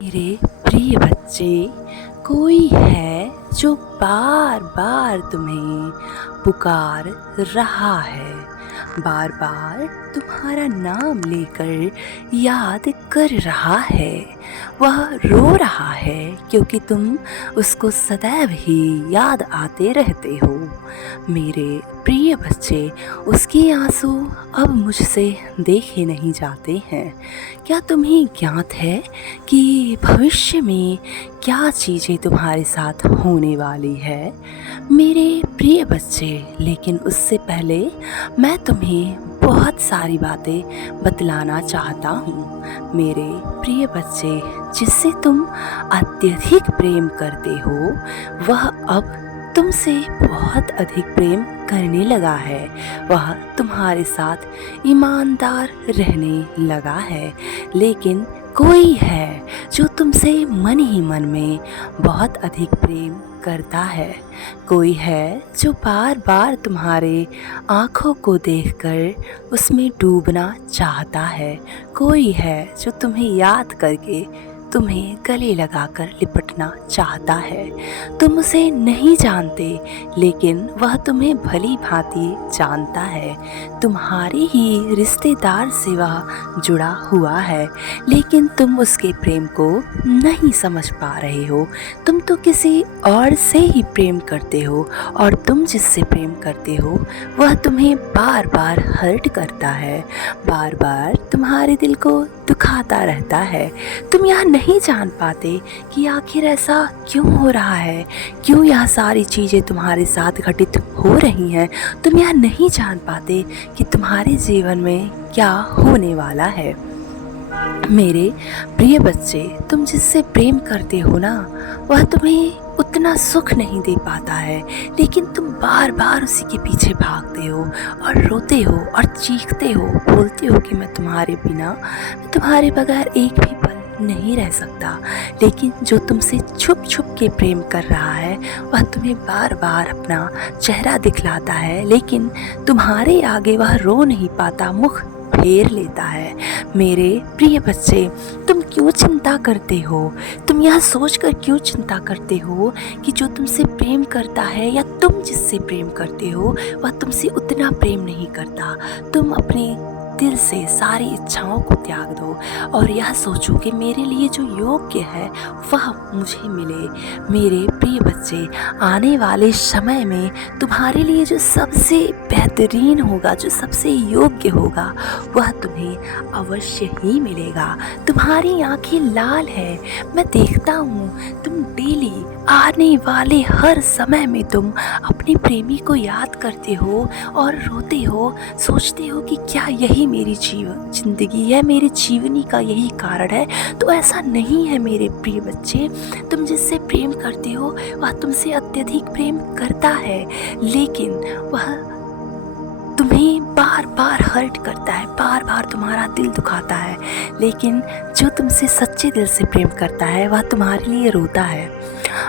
मेरे प्रिय बच्चे, कोई है जो बार बार तुम्हें पुकार रहा है, बार बार तुम्हारा नाम लेकर याद कर रहा है। वह रो रहा है क्योंकि तुम उसको सदैव ही याद आते रहते हो। मेरे प्रिय बच्चे, उसके आंसू अब मुझसे देखे नहीं जाते हैं। क्या तुम्हें ज्ञात है कि भविष्य में क्या चीज़ें तुम्हारे साथ होने वाली है? मेरे प्रिय बच्चे, लेकिन उससे पहले मैं तुम्हें बहुत सारी बातें बतलाना चाहता हूँ। मेरे प्रिय बच्चे, जिससे तुम अत्यधिक प्रेम करते हो, वह अब तुमसे बहुत अधिक प्रेम करने लगा है। वह तुम्हारे साथ ईमानदार रहने लगा है। लेकिन कोई है जो तुमसे मन ही मन में बहुत अधिक प्रेम करता है। कोई है जो बार बार तुम्हारे आँखों को देखकर उसमें डूबना चाहता है। कोई है जो तुम्हें याद करके तुम्हें गले लगाकर लिपटना चाहता है। तुम उसे नहीं जानते, लेकिन वह तुम्हें भली भांति जानता है। तुम्हारे ही रिश्तेदार से वह जुड़ा हुआ है, लेकिन तुम उसके प्रेम को नहीं समझ पा रहे हो। तुम तो किसी और से ही प्रेम करते हो, और तुम जिससे प्रेम करते हो वह तुम्हें बार बार हर्ट करता है, बार बार तुम्हारे दिल को दुखाता रहता है। तुम यह नहीं जान पाते कि आखिर ऐसा क्यों हो रहा है, क्यों यह सारी चीज़ें तुम्हारे साथ घटित हो रही हैं। तुम यह नहीं जान पाते कि तुम्हारे जीवन में क्या होने वाला है। मेरे प्रिय बच्चे, तुम जिससे प्रेम करते हो ना, वह तुम्हें उतना सुख नहीं दे पाता है, लेकिन तुम बार बार उसी के पीछे भागते हो और रोते हो और चीखते हो, बोलते हो कि मैं तुम्हारे बिना, मैं तुम्हारे बगैर एक भी पल नहीं रह सकता। लेकिन जो तुमसे छुप छुप के प्रेम कर रहा है, वह तुम्हें बार बार अपना चेहरा दिखलाता है, लेकिन तुम्हारे आगे वह रो नहीं पाता, मुख फेर लेता है। मेरे प्रिय बच्चे, तुम क्यों चिंता करते हो? तुम यह सोचकर क्यों चिंता करते हो कि जो तुमसे प्रेम करता है या तुम जिससे प्रेम करते हो वह तुमसे उतना प्रेम नहीं करता? तुम अपने दिल से सारी इच्छाओं को त्याग दो और यह सोचो कि मेरे लिए जो योग्य है वह मुझे मिले। मेरे प्रिय बच्चे, आने वाले समय में तुम्हारे लिए जो सबसे बेहतरीन होगा, जो सबसे योग्य होगा, वह तुम्हें अवश्य ही मिलेगा। तुम्हारी आंखें लाल है, मैं देखता हूँ। तुम डेली आने वाले हर समय में तुम अपने प्रेमी को याद करते हो और रोते हो, सोचते हो कि क्या यही मेरी जिंदगी है, मेरे जीवनी का यही कारण है। तो ऐसा नहीं है मेरे प्रिय बच्चे। तुम जिससे प्रेम करते हो वह तुमसे अत्यधिक प्रेम करता है, लेकिन वह तुम्हें बार बार हर्ट करता है, बार बार तुम्हारा दिल दुखाता है। लेकिन जो तुमसे सच्चे दिल से प्रेम करता है वह तुम्हारे लिए रोता है।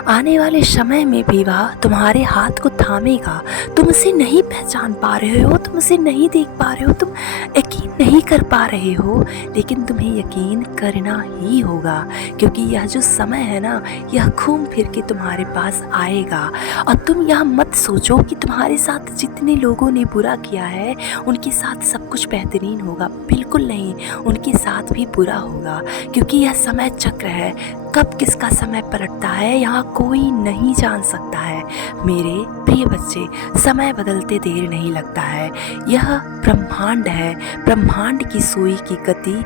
आने वाले समय में भी वह तुम्हारे हाथ को थामेगा। तुम उसे नहीं पहचान पा रहे हो, तुम उसे नहीं देख पा रहे हो, तुम यकीन नहीं कर पा रहे हो, लेकिन तुम्हें यकीन करना ही होगा, क्योंकि यह जो समय है ना, यह घूम फिर के तुम्हारे पास आएगा। और तुम यह मत सोचो कि तुम्हारे साथ जितने लोगों ने बुरा किया है उनके साथ सब कुछ बेहतरीन होगा। बिल्कुल नहीं, उनके साथ भी बुरा होगा, क्योंकि यह समय चक्र है। कब किसका समय पलटता है यहाँ कोई नहीं जान सकता है। मेरे प्रिय बच्चे, समय बदलते देर नहीं लगता है। यह ब्रह्मांड है, ब्रह्मांड की सुई की गति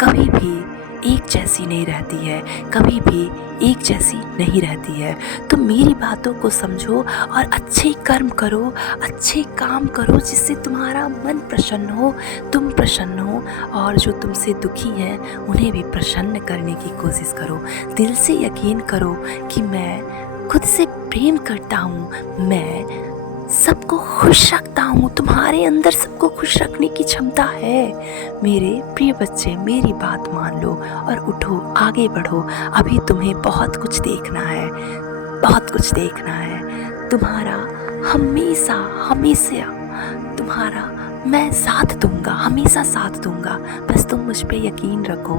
कभी भी एक जैसी नहीं रहती है, कभी भी एक जैसी नहीं रहती है। तो मेरी बातों को समझो और अच्छे कर्म करो, अच्छे काम करो, जिससे तुम्हारा मन प्रसन्न हो, तुम प्रसन्न हो, और जो तुमसे दुखी हैं उन्हें भी प्रसन्न करने की कोशिश करो। दिल से यकीन करो कि मैं खुद से प्रेम करता हूँ, मैं सबको खुश रखता हूँ। तुम्हारे अंदर सबको खुश रखने की क्षमता है। मेरे प्रिय बच्चे, मेरी बात मान लो और उठो, आगे बढ़ो। अभी तुम्हें बहुत कुछ देखना है, बहुत कुछ देखना है। तुम्हारा हमेशा हमेशा तुम्हारा मैं साथ दूंगा, हमेशा साथ दूंगा। बस तुम मुझ पे यकीन रखो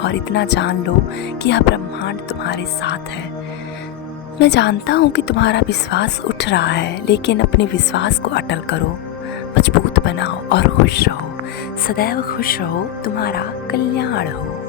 और इतना जान लो कि यह ब्रह्मांड तुम्हारे साथ है। मैं जानता हूँ कि तुम्हारा विश्वास उठ रहा है, लेकिन अपने विश्वास को अटल करो, मजबूत बनाओ और खुश रहो। सदैव खुश रहो, तुम्हारा कल्याण हो।